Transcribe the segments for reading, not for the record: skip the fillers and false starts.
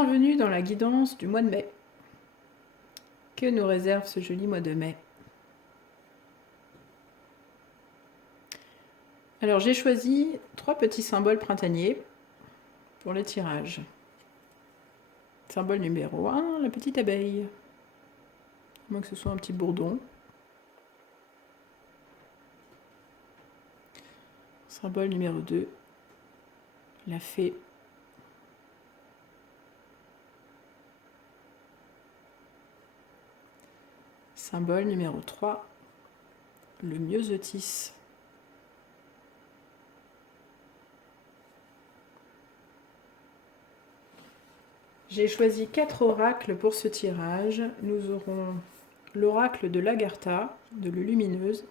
Bienvenue dans la guidance du mois de mai. Que nous réserve ce joli mois de mai? Alors j'ai choisi 3 petits symboles printaniers pour les tirages. Symbole numéro 1, la petite abeille. À moins que ce soit un petit bourdon. Symbole numéro 2, la fée. Symbole numéro 3, le myosotis. J'ai choisi 4 oracles pour ce tirage. Nous aurons l'oracle de l'Agartha, de l'Ulumineuse,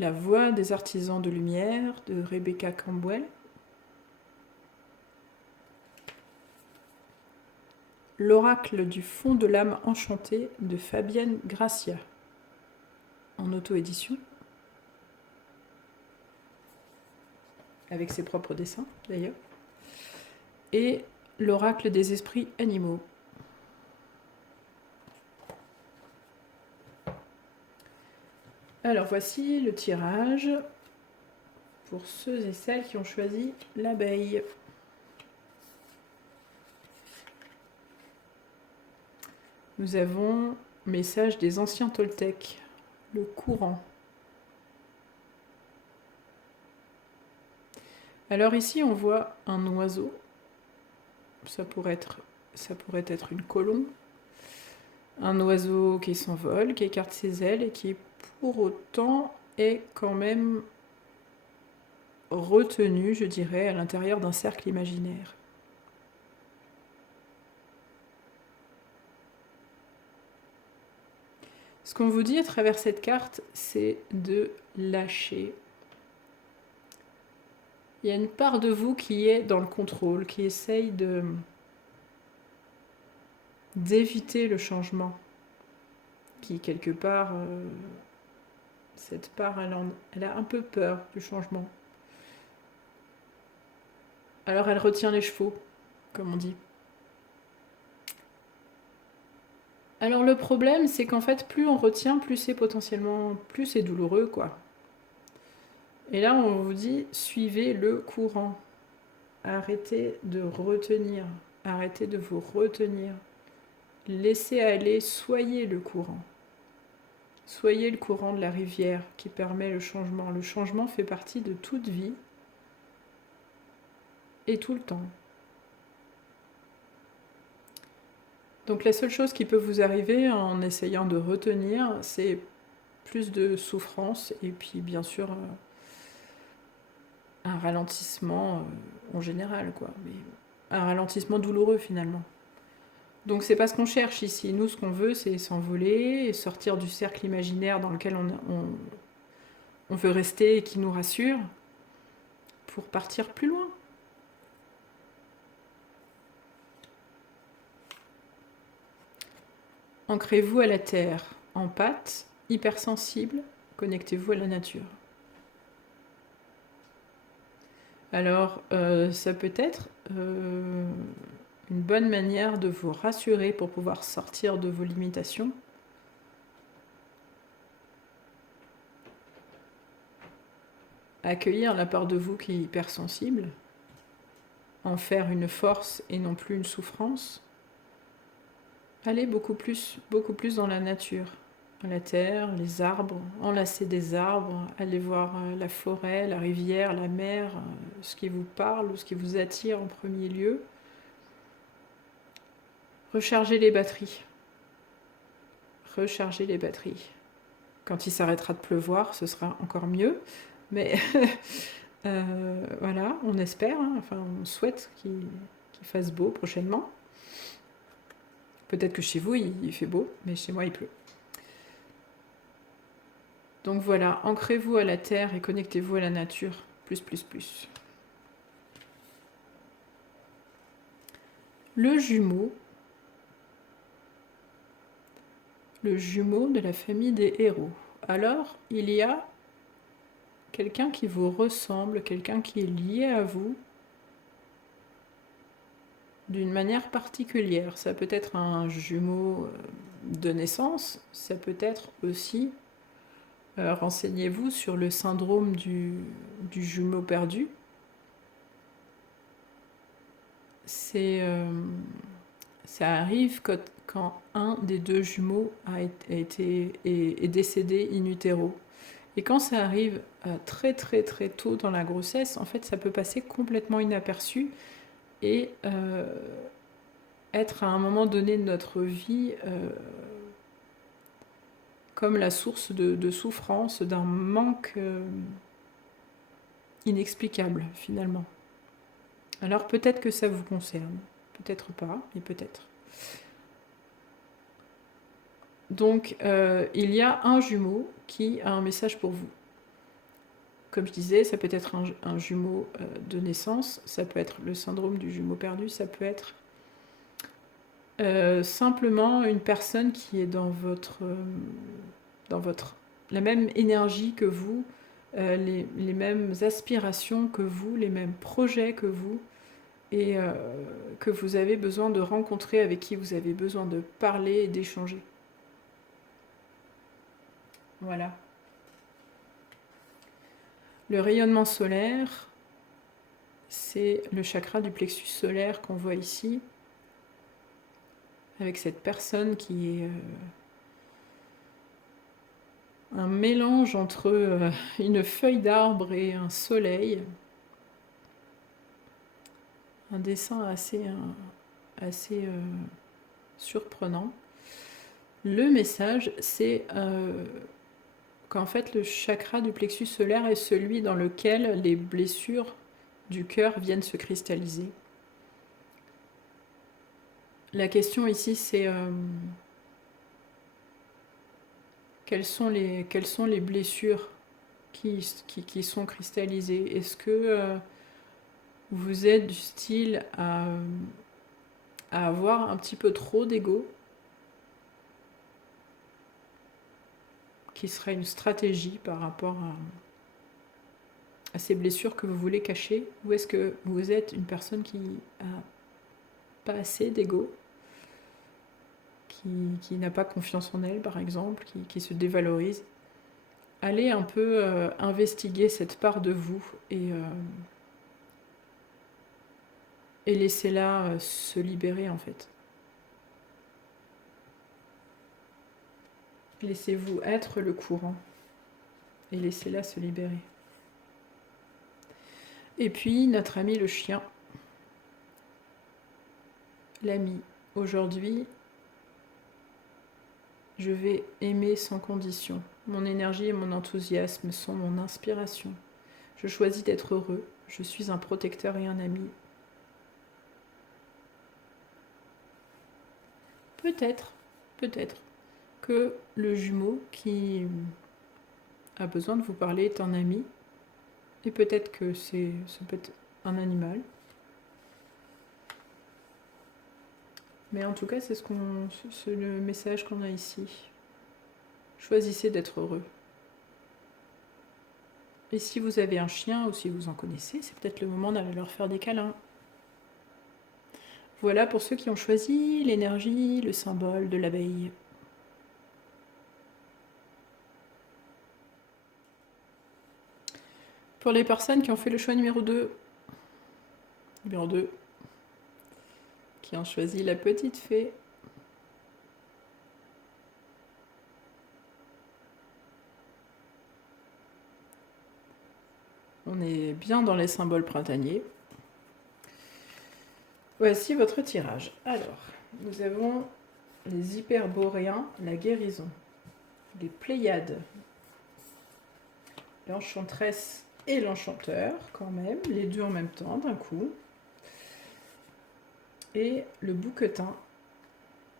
la voix des artisans de lumière, de Rebecca Campbell, l'oracle du fond de l'âme enchantée de Fabienne Gracia, en auto-édition, avec ses propres dessins d'ailleurs, et l'oracle des esprits animaux. Alors voici le tirage pour ceux et celles qui ont choisi l'abeille. Nous avons message des anciens Toltecs, le courant. Alors ici on voit un oiseau, ça pourrait être une colombe, un oiseau qui s'envole, qui écarte ses ailes et qui pour autant est quand même retenu, je dirais, à l'intérieur d'un cercle imaginaire. Ce qu'on vous dit à travers cette carte, c'est de lâcher. Il y a une part de vous qui est dans le contrôle, qui essaye d'éviter le changement, qui quelque part, cette part, elle a un peu peur du changement. Alors elle retient les chevaux, comme on dit. Alors le problème, c'est qu'en fait, plus on retient, plus c'est douloureux, quoi. Et là, on vous dit, suivez le courant. Arrêtez de retenir. Arrêtez de vous retenir. Laissez aller, soyez le courant. Soyez le courant de la rivière qui permet le changement. Le changement fait partie de toute vie et tout le temps. Donc la seule chose qui peut vous arriver en essayant de retenir, c'est plus de souffrance et puis bien sûr un ralentissement en général, quoi. Mais un ralentissement douloureux finalement. Donc c'est pas ce qu'on cherche ici. Nous, ce qu'on veut, c'est s'envoler et sortir du cercle imaginaire dans lequel on veut rester et qui nous rassure pour partir plus loin. Ancrez-vous à la terre, en pâte, hypersensible, connectez-vous à la nature. Alors, ça peut être une bonne manière de vous rassurer pour pouvoir sortir de vos limitations. Accueillir la part de vous qui est hypersensible, en faire une force et non plus une souffrance. Allez beaucoup plus dans la nature, la terre, les arbres, enlacer des arbres, aller voir la forêt, la rivière, la mer, ce qui vous parle ou ce qui vous attire en premier lieu. Rechargez les batteries. Rechargez les batteries. Quand il s'arrêtera de pleuvoir, ce sera encore mieux. Mais voilà, on espère, hein, enfin on souhaite qu'il fasse beau prochainement. Peut-être que chez vous il fait beau, mais chez moi il pleut. Donc voilà, ancrez-vous à la terre et connectez-vous à la nature. Plus. Le jumeau de la famille des héros. Alors, il y a quelqu'un qui vous ressemble, quelqu'un qui est lié à vous, d'une manière particulière. Ça peut être un jumeau de naissance, ça peut être aussi, renseignez-vous sur le syndrome du jumeau perdu. Ça arrive quand un des deux jumeaux est décédé in utero. Et quand ça arrive très très très tôt dans la grossesse, en fait, ça peut passer complètement inaperçu et être à un moment donné de notre vie comme la source de souffrance, d'un manque inexplicable finalement. Alors peut-être que ça vous concerne, peut-être pas, mais peut-être. Donc il y a un jumeau qui a un message pour vous. Comme je disais, ça peut être un jumeau de naissance, ça peut être le syndrome du jumeau perdu, ça peut être simplement une personne qui est dans la même énergie que vous, les mêmes aspirations que vous, les mêmes projets que vous, et que vous avez besoin de rencontrer, avec qui vous avez besoin de parler et d'échanger. Voilà. Le rayonnement solaire, c'est le chakra du plexus solaire qu'on voit ici, avec cette personne qui est un mélange entre une feuille d'arbre et un soleil. Un dessin assez surprenant. Le message, c'est qu'en fait, le chakra du plexus solaire est celui dans lequel les blessures du cœur viennent se cristalliser. La question ici, c'est quelles sont les blessures qui sont cristallisées. Est-ce que vous êtes du style à avoir un petit peu trop d'ego, qui serait une stratégie par rapport à ces blessures que vous voulez cacher, ou est-ce que vous êtes une personne qui a pas assez d'ego, qui n'a pas confiance en elle par exemple, qui se dévalorise? Allez un peu investiguer cette part de vous et laissez-la se libérer en fait. Laissez-vous être le courant et laissez-la se libérer. Et puis notre ami le chien, l'ami. Aujourd'hui, je vais aimer sans condition. Mon énergie et mon enthousiasme sont mon inspiration. Je choisis d'être heureux. Je suis un protecteur et un ami. Peut-être que le jumeau qui a besoin de vous parler est un ami. Et peut-être que ça peut être un animal. Mais en tout cas, c'est le message qu'on a ici. Choisissez d'être heureux. Et si vous avez un chien ou si vous en connaissez, c'est peut-être le moment d'aller leur faire des câlins. Voilà pour ceux qui ont choisi l'énergie, le symbole de l'abeille. Pour les personnes qui ont fait le choix numéro 2, qui ont choisi la petite fée, on est bien dans les symboles printaniers. Voici votre tirage. Alors, nous avons les hyperboréens, la guérison, les Pléiades, l'enchanteresse et l'enchanteur, quand même, les deux en même temps, d'un coup, et le bouquetin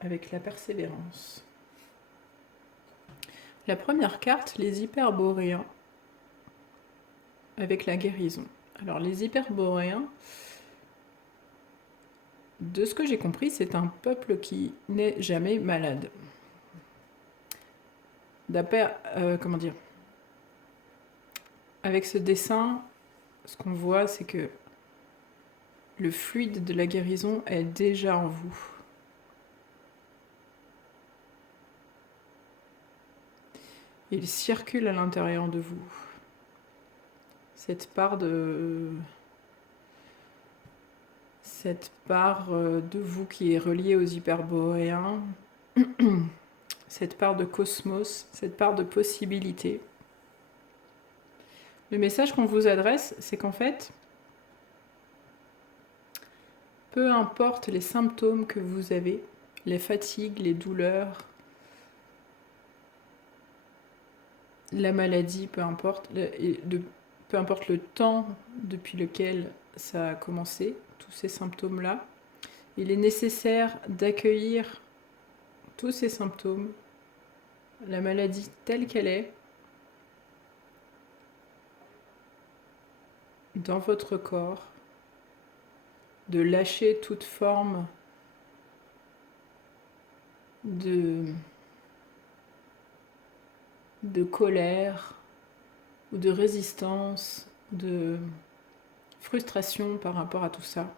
avec la persévérance. La première carte, les hyperboréens, avec la guérison. Alors, les hyperboréens, de ce que j'ai compris, c'est un peuple qui n'est jamais malade. D'après, comment dire, avec ce dessin, ce qu'on voit, c'est que le fluide de la guérison est déjà en vous. Il circule à l'intérieur de vous. Cette part de vous qui est reliée aux hyperboréens, cette part de cosmos, cette part de possibilité. Le message qu'on vous adresse, c'est qu'en fait, peu importe les symptômes que vous avez, les fatigues, les douleurs, la maladie, peu importe le temps depuis lequel ça a commencé, tous ces symptômes-là, il est nécessaire d'accueillir tous ces symptômes, la maladie telle qu'elle est, dans votre corps, de lâcher toute forme de colère ou de résistance, de frustration par rapport à tout ça,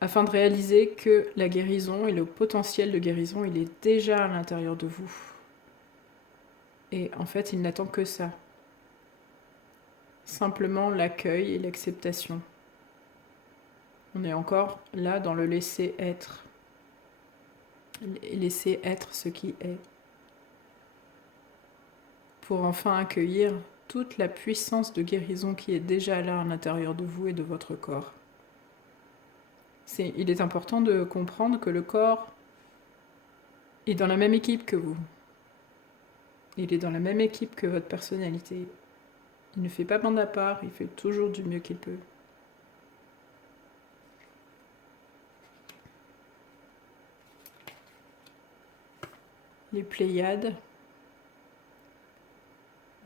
afin de réaliser que la guérison et le potentiel de guérison, il est déjà à l'intérieur de vous. Et en fait, il n'attend que ça. Simplement l'accueil et l'acceptation. On est encore là dans le laisser être. Laisser être ce qui est. Pour enfin accueillir toute la puissance de guérison qui est déjà là à l'intérieur de vous et de votre corps. Il est important de comprendre que le corps est dans la même équipe que vous. Il est dans la même équipe que votre personnalité. Il ne fait pas bande à part, il fait toujours du mieux qu'il peut. Les Pléiades,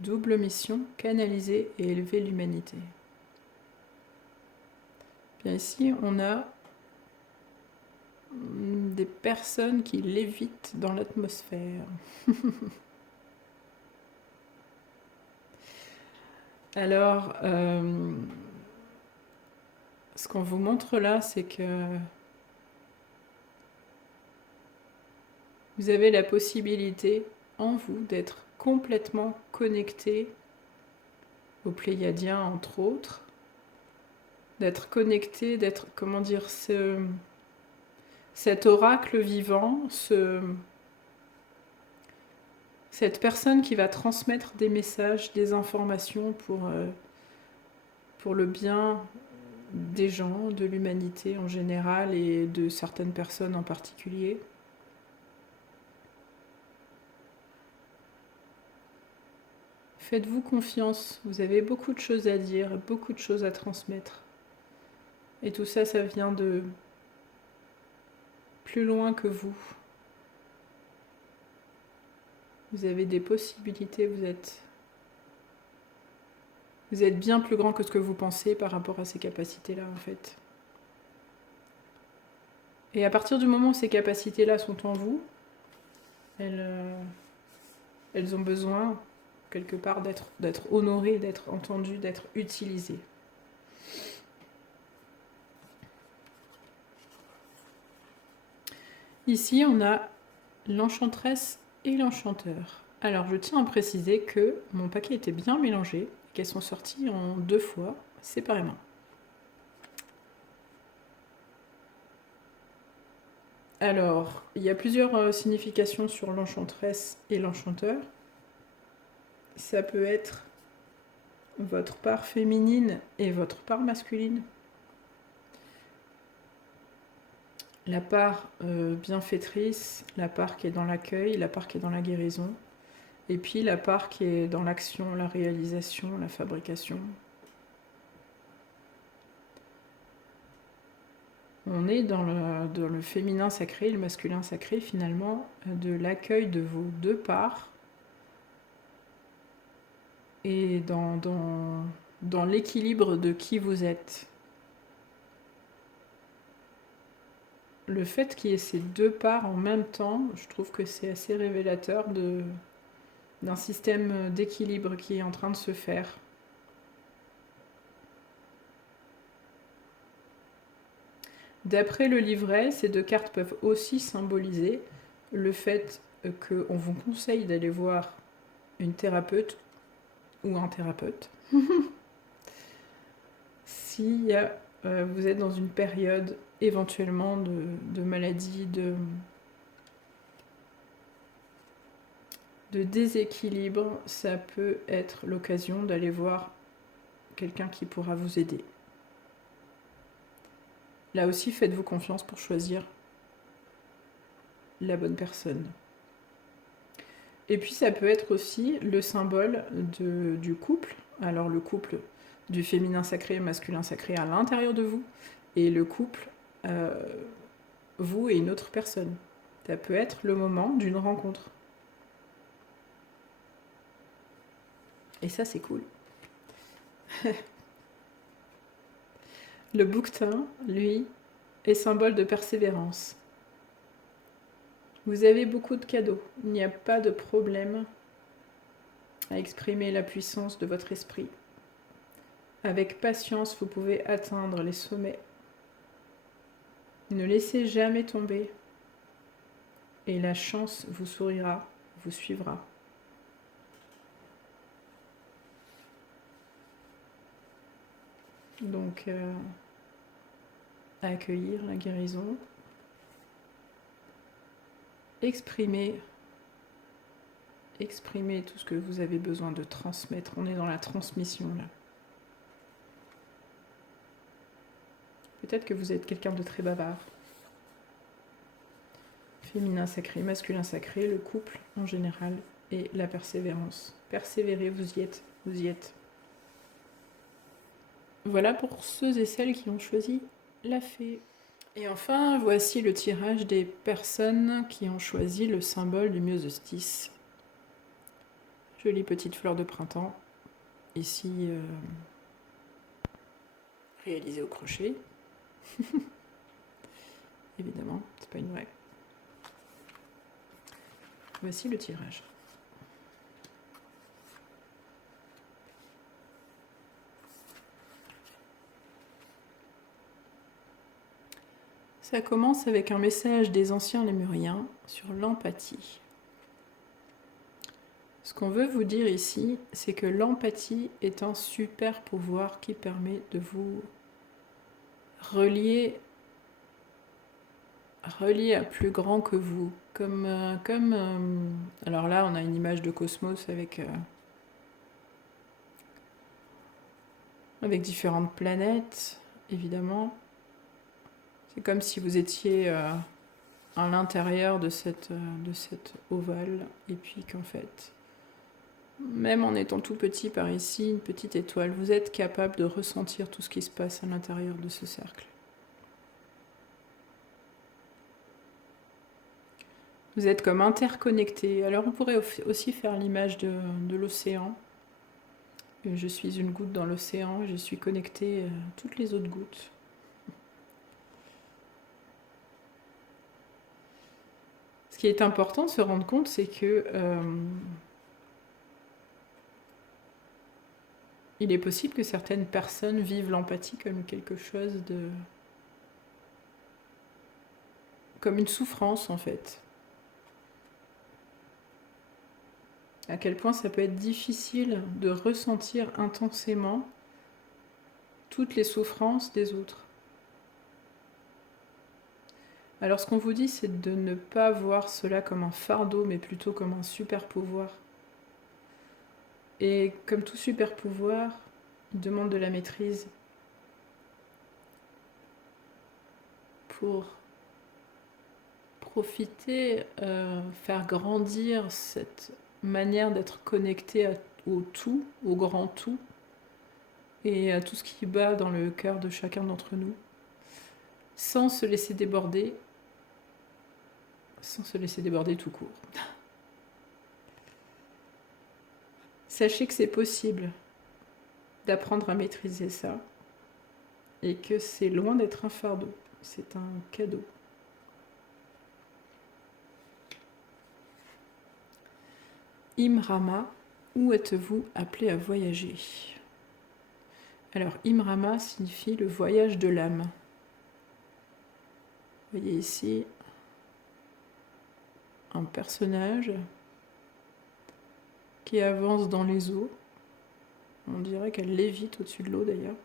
double mission, canaliser et élever l'humanité. Bien ici, on a des personnes qui lévitent dans l'atmosphère. Alors, ce qu'on vous montre là, c'est que vous avez la possibilité en vous d'être complètement connecté aux Pléiadiens, entre autres, d'être connecté, d'être, comment dire, cet oracle vivant, cette personne qui va transmettre des messages, des informations pour le bien des gens, de l'humanité en général et de certaines personnes en particulier. Faites-vous confiance, vous avez beaucoup de choses à dire, beaucoup de choses à transmettre. Et tout ça, ça vient de plus loin que vous. Vous avez des possibilités, vous êtes bien plus grand que ce que vous pensez par rapport à ces capacités-là, en fait. Et à partir du moment où ces capacités-là sont en vous, elles ont besoin, quelque part, d'être honorées, d'être entendues, d'être utilisées. Ici, on a l'enchanteresse et l'enchanteur. Alors, je tiens à préciser que mon paquet était bien mélangé, qu'elles sont sorties en 2 fois, séparément. Alors, il y a plusieurs significations sur l'enchanteresse et l'enchanteur. Ça peut être votre part féminine et votre part masculine. La part bienfaitrice, la part qui est dans l'accueil, la part qui est dans la guérison, et puis la part qui est dans l'action, la réalisation, la fabrication. On est dans le féminin sacré, le masculin sacré, finalement, de l'accueil de vos 2 parts et dans l'équilibre de qui vous êtes. Le fait qu'il y ait ces 2 parts en même temps, je trouve que c'est assez révélateur d'un système d'équilibre qui est en train de se faire. D'après le livret, ces deux cartes peuvent aussi symboliser le fait qu'on vous conseille d'aller voir une thérapeute ou un thérapeute si vous êtes dans une période éventuellement de maladie, de déséquilibre, ça peut être l'occasion d'aller voir quelqu'un qui pourra vous aider. Là aussi, faites-vous confiance pour choisir la bonne personne. Et puis ça peut être aussi le symbole du couple. Alors le couple du féminin sacré et masculin sacré à l'intérieur de vous, et le couple, vous et une autre personne. Ça peut être le moment d'une rencontre. Et ça, c'est cool. Le bouquetin, lui, est symbole de persévérance. Vous avez beaucoup de cadeaux. Il n'y a pas de problème à exprimer la puissance de votre esprit. Avec patience, vous pouvez atteindre les sommets. Ne laissez jamais tomber. Et la chance vous sourira, vous suivra. Donc, accueillir la guérison. Exprimez tout ce que vous avez besoin de transmettre. On est dans la transmission là. Peut-être que vous êtes quelqu'un de très bavard. Féminin sacré, masculin sacré, le couple en général et la persévérance. Persévérez, vous y êtes, vous y êtes. Voilà pour ceux et celles qui ont choisi la fée. Et enfin, voici le tirage des personnes qui ont choisi le symbole du myosostice. Jolie petite fleur de printemps, ici réalisée au crochet. Évidemment, c'est pas une vraie. Voici le tirage. Ça commence avec un message des anciens lémuriens sur l'empathie. Ce qu'on veut vous dire ici, c'est que l'empathie est un super pouvoir qui permet de vous relier à plus grand que vous. Alors là, on a une image de cosmos avec différentes planètes, évidemment. C'est comme si vous étiez à l'intérieur de cette ovale, et puis qu'en fait, même en étant tout petit par ici, une petite étoile, vous êtes capable de ressentir tout ce qui se passe à l'intérieur de ce cercle. Vous êtes comme interconnectés. Alors on pourrait aussi faire l'image de l'océan. Je suis une goutte dans l'océan, je suis connectée à toutes les autres gouttes. Ce qui est important de se rendre compte, c'est que il est possible que certaines personnes vivent l'empathie comme quelque chose de... comme une souffrance en fait. À quel point ça peut être difficile de ressentir intensément toutes les souffrances des autres. Alors ce qu'on vous dit, c'est de ne pas voir cela comme un fardeau, mais plutôt comme un super pouvoir. Et comme tout super pouvoir, il demande de la maîtrise pour profiter, faire grandir cette manière d'être connecté au tout, au grand tout, et à tout ce qui bat dans le cœur de chacun d'entre nous, sans se laisser déborder tout court. Sachez que c'est possible d'apprendre à maîtriser ça, et que c'est loin d'être un fardeau, c'est un cadeau. Imrama, où êtes-vous appelé à voyager? Alors Imrama signifie le voyage de l'âme. Vous voyez ici un personnage qui avance dans les eaux. On dirait qu'elle lévite au-dessus de l'eau d'ailleurs.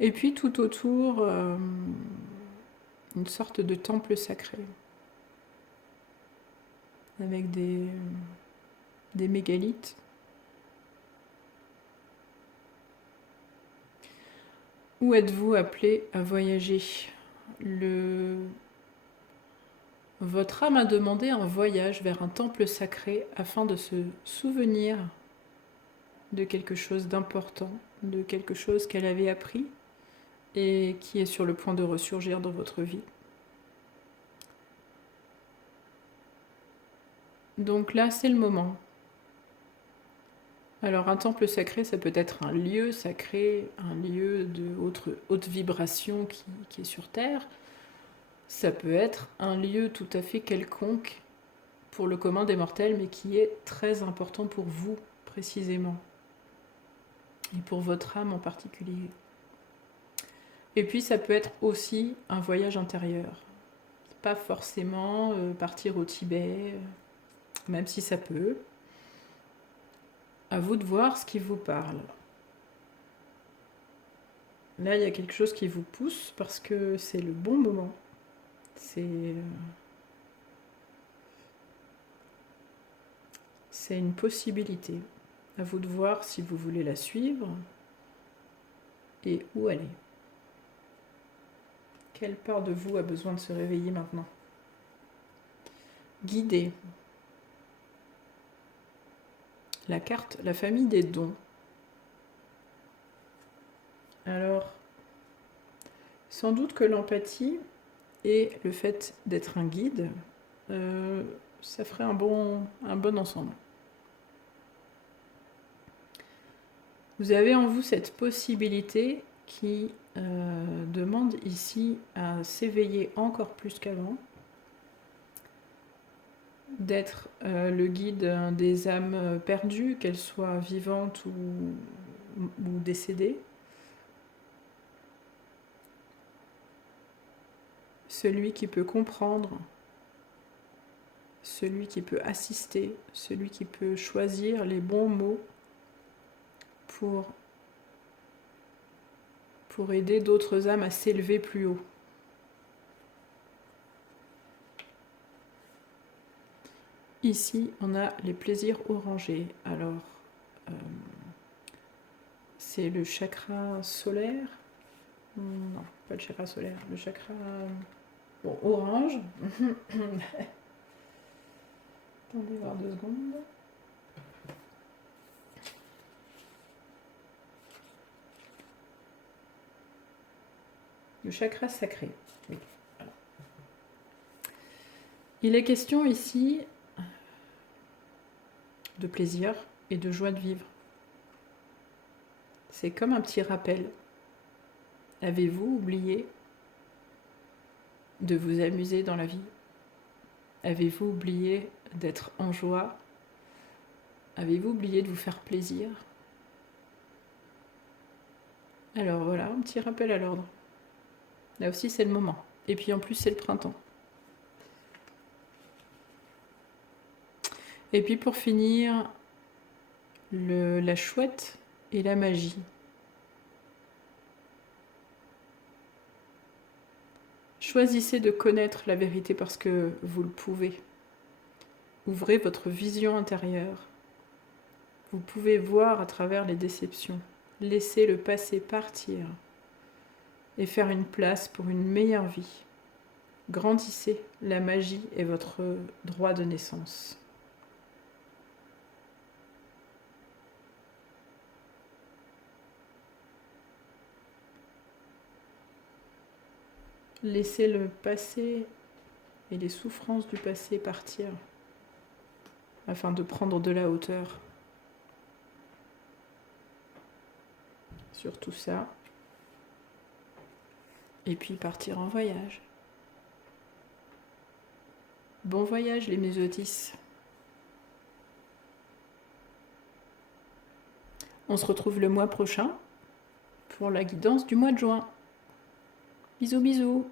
Et puis tout autour, une sorte de temple sacré. Avec des mégalithes. Où êtes-vous appelé à voyager ? Votre âme a demandé un voyage vers un temple sacré afin de se souvenir de quelque chose d'important, de quelque chose qu'elle avait appris et qui est sur le point de ressurgir dans votre vie. Donc là, c'est le moment. Alors un temple sacré, ça peut être un lieu sacré, un lieu de haute vibration qui est sur Terre. Ça peut être un lieu tout à fait quelconque pour le commun des mortels, mais qui est très important pour vous, précisément. Et pour votre âme en particulier. Et puis ça peut être aussi un voyage intérieur. Pas forcément partir au Tibet, même si ça peut. À vous de voir ce qui vous parle. Là, il y a quelque chose qui vous pousse parce que c'est le bon moment. C'est une possibilité. À vous de voir si vous voulez la suivre et où aller. Quelle part de vous a besoin de se réveiller maintenant ? Guider. La carte, la famille des dons. Alors, sans doute que l'empathie et le fait d'être un guide, ça ferait un bon ensemble. Vous avez en vous cette possibilité qui demande ici à s'éveiller encore plus qu'avant, d'être le guide des âmes perdues, qu'elles soient vivantes ou décédées. Celui qui peut comprendre, celui qui peut assister, celui qui peut choisir les bons mots pour aider d'autres âmes à s'élever plus haut. Ici, on a les plaisirs orangés. Alors, c'est le chakra solaire. Non, pas le chakra solaire. Le chakra orange. Attendez voir 2 secondes. Le chakra sacré. Oui. Voilà. Il est question ici de plaisir et de joie de vivre. C'est comme un petit rappel. Avez-vous oublié de vous amuser dans la vie ? Avez-vous oublié d'être en joie ? Avez-vous oublié de vous faire plaisir ? Alors voilà, un petit rappel à l'ordre. Là aussi, c'est le moment. Et puis en plus, c'est le printemps. Et puis pour finir, la chouette et la magie. Choisissez de connaître la vérité parce que vous le pouvez. Ouvrez votre vision intérieure. Vous pouvez voir à travers les déceptions. Laissez le passé partir et faire une place pour une meilleure vie. Grandissez, la magie est votre droit de naissance. Laissez le passé et les souffrances du passé partir afin de prendre de la hauteur sur tout ça et puis partir en voyage. Bon voyage les mésotis. On se retrouve le mois prochain pour la guidance du mois de juin. Bisous bisous.